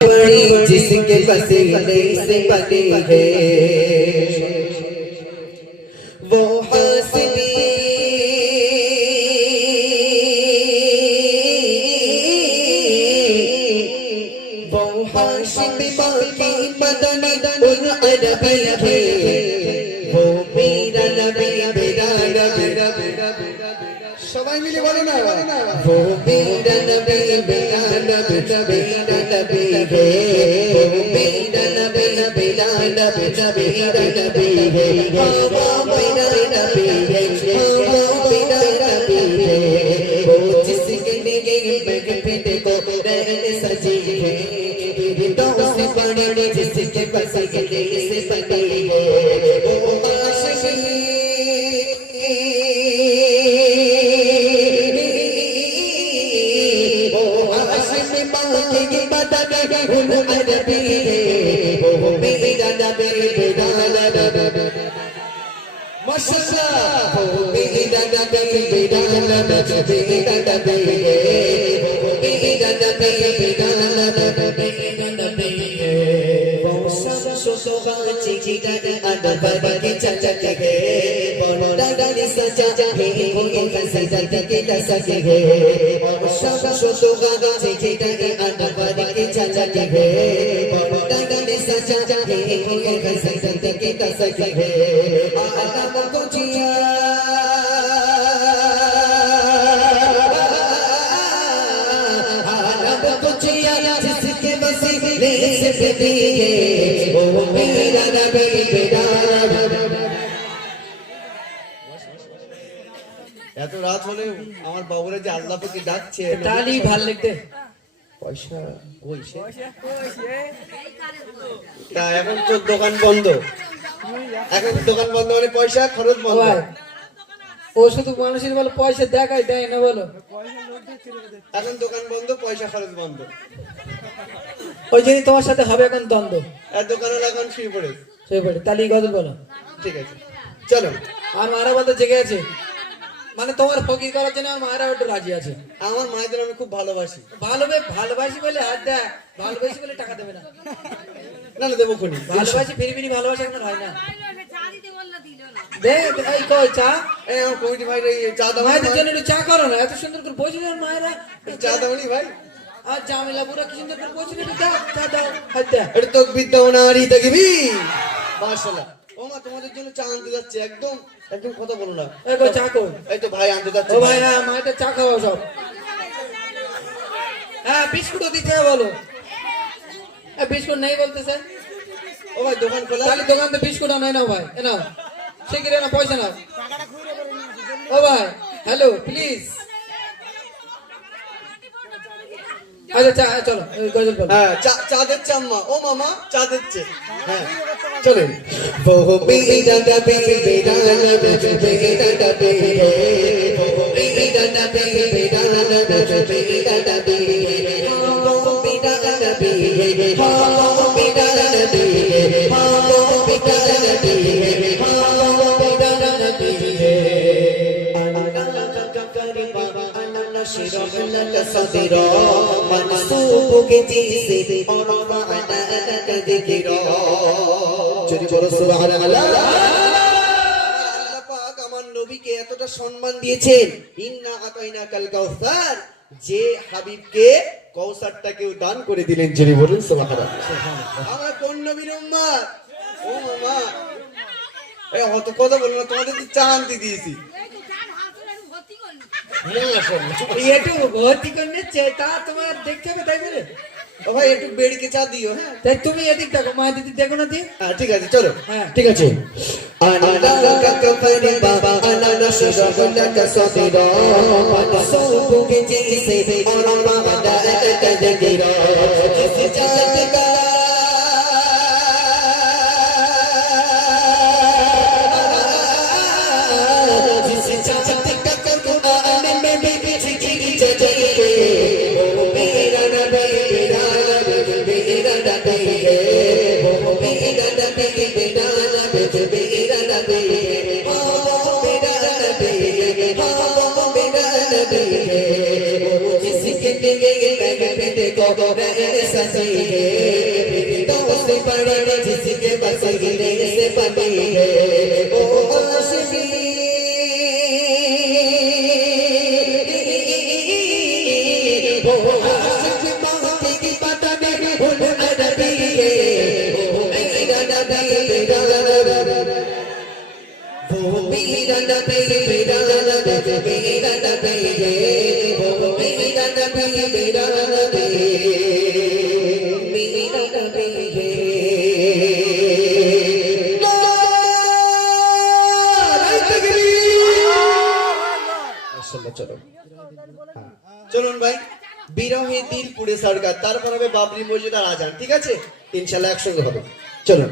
बड़ी जिसके वसीले से बनी है वो हासिनी वो हाशिम बाकी मदन उन अरबी है সবাই মিলে বলো না ও বিনা নবী বিনা নবী বিনা নবী হে ও বিনা নবী বিনা নবী বিনা নবী হে ও বিনা নবী ভুল আদবি বহু বেদাদবি বেদাদবি মাশাআল্লাহ বহু বেদাদবি বেদাদবি বেদাদবি বহু বেদাদবি বেদাদবি বেদাদবি বংশম সুতবা চিকিদাদ আদবকে চাচাতে গে বলো দাদানি সাজা হে কোন কাছে দাদাকে দাসাতে গে বংশম সুতবা চিকিদাদ के चचक है बोलो डाली सजा है वो कसदा के लसक है आदम को जिया आदम को जिया जिसके वसीले से बनी है वो मेरा नबी मेरा नबी এত রাত হলে আমার বাবুরা যে আল্লাহ পাকে ডাকছে তালি ভাল লাগতে পয়সা কইছে? তা এখন তো দোকান বন্ধ। এখন দোকান বন্ধ মানে পয়সা খরচ বন্ধ। ও শুধু মানুষের বলে পয়সা দেখাই দেয় না বলো। এখন দোকান বন্ধ পয়সা খরচ বন্ধ। ওই জন্যই তোমার সাথে হবে এখন দ্বন্দ্ব। আর দোকানে এখন শুয়ে পড়ে। সেই বলে তালি গজল বলো। ঠিক আছে। চলো। আর মারা বলতে জেগে আছে? মানে তোমার ফকির করার জন্য আমার মায়েরা একটু রাজি আছে। আমার মায়েদের আমি খুব ভালোবাসি। ভালোবে ভালোবাসি বলে হাত দেয় ভালোবাসি বলে টাকা দেবে না। না না দেবো খুনি। ভালোবাসি ফিরি ফিরি ভালোবাসি এখন হয় না। চা দিতে বলল দিল না। দে এই কই চা? এই আমার কমিটি ভাই এই চা দাও মায়েদের জন্য একটু চা করো না এত সুন্দর করে বসে মায়েরা। চা দাওনি ভাই। আর জামিলা বুড়া কি সুন্দর করে বসে একটু দাও চা দাও এটা তো বিদ্যা নারী দেখবি মাশাআল্লাহ। ও মা তোমাদের জন্য চা আনতে যাচ্ছে একদম। একদম কথা বলো না। এই কই চা কই? এই তো ভাই আনতে যাচ্ছে ও ভাই। হ্যাঁ মায়ের চা খাওয়া সব। হ্যাঁ বিস্কুটও দিতে বলো। বিস্কুট নেই বলতেছে। ও ভাই দোকান খোলা? তাহলে দোকান থেকে বিস্কুট আনাই নাও ভাই এ নাও। শিগগিরি না পয়সা নাও। ও ভাই হ্যালো প্লিজ আচ্ছা চা চলো। হ্যাঁ চা চা দিচ্ছে আম্মা। ও মামা চা দিচ্ছে। হ্যাঁ। চলে বহু বিদা দাবি বিদা দাবি বিদা দাবি বহু বিদা দাবি বিদা দাবি বিদা দাবি বহু বিদা দাবি বহু বিদা দাবি বহু বিদা দাবি বহু বিদা দাবি شرح لك صدرا منصوبك جيسي ورفعنا لك ذكرا বলো সুবহানাল্লাহ। আল্লাহ পাক আমার নবীকে এতটা সম্মান দিয়েছেন। ইন্না আতাইনা কাল কাউসার যে হাবিবকে কৌসারটাকেও দান করে দিলেন যিনি বলুন সুবহানাল্লাহ। আমার কোন নবীর উম্মত ও মামা। এই হত কথা বলো না তোমাদের তো চা আনতে দিয়েছি করলি। একটু ভর্তি করে তা তোমার দেখতে হবে তাই বলে? ও ভাই একটু বেড়িকে চা দিও হ্যাঁ? তাই তুমি এদিক দেখো মা দিদি দেখো না দি হ্যাঁ ঠিক আছে চলো। হ্যাঁ। ঠিক আছে। বাবা আনারস রসগোল্লা কা সবিরা সৌকে জিনিসে আর বাবা দা এক দিরা জিস চাতে কা जिसके लिए मैं देखो सजी है दोस्त पड़े जिसके बस गिरे से बनी है ओ आशिकी वो आशिक मौत চলুন ভাই বিরহে দিল পুড়ে সরকার তারপর হবে বাবরি মসজিদ আর আজান, ঠিক আছে? ইনশাল্লাহ একসঙ্গে হবে। চলুন।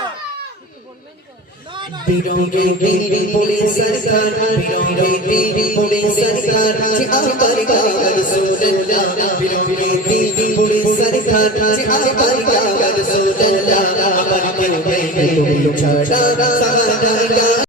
বিরঙ্গে দিল পুলিশ সরকার বিরঙ্গে দিল পুলিশ সরকার যে আমার গান